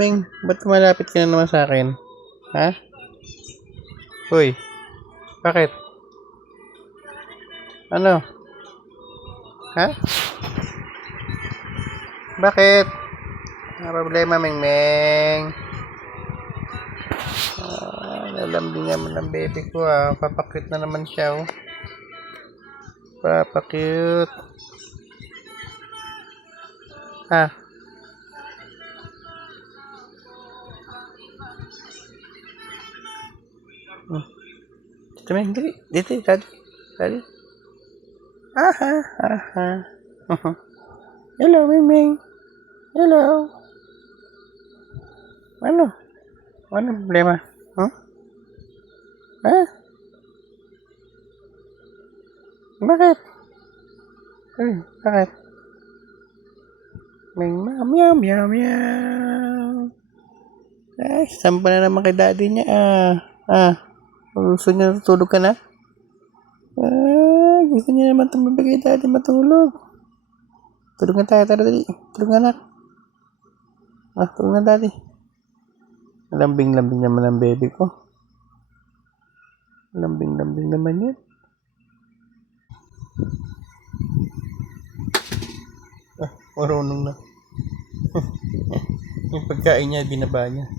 Ming, ba't malapit ka na naman sa akin? Ha? Hoy, bakit? Ano? Ha? Bakit? Ano problema, Ming? Lalambing naman ng baby ko Papakit na naman siya Papakit. Ha? Dito, Ming, dali. Dito, daddy. Aha. Hello, Ming. Hello. Ano? Ano problema? Huh? Ha? Bakit? Bakit? Meow, meow, meow. Ay, sampa na naman kay daddy niya gusto niya tutulog ka na? Gusto niya naman tumabig kay daddy matulog. Tulog na tayo, tara dali. Tulog na, anak. Tulog na daddy. Lambing-lambing naman ang baby ko. Lambing-lambing naman yan. Marunong na. Yung pagkain niya, binaba niya.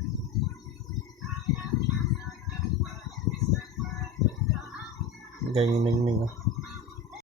Galing Ming.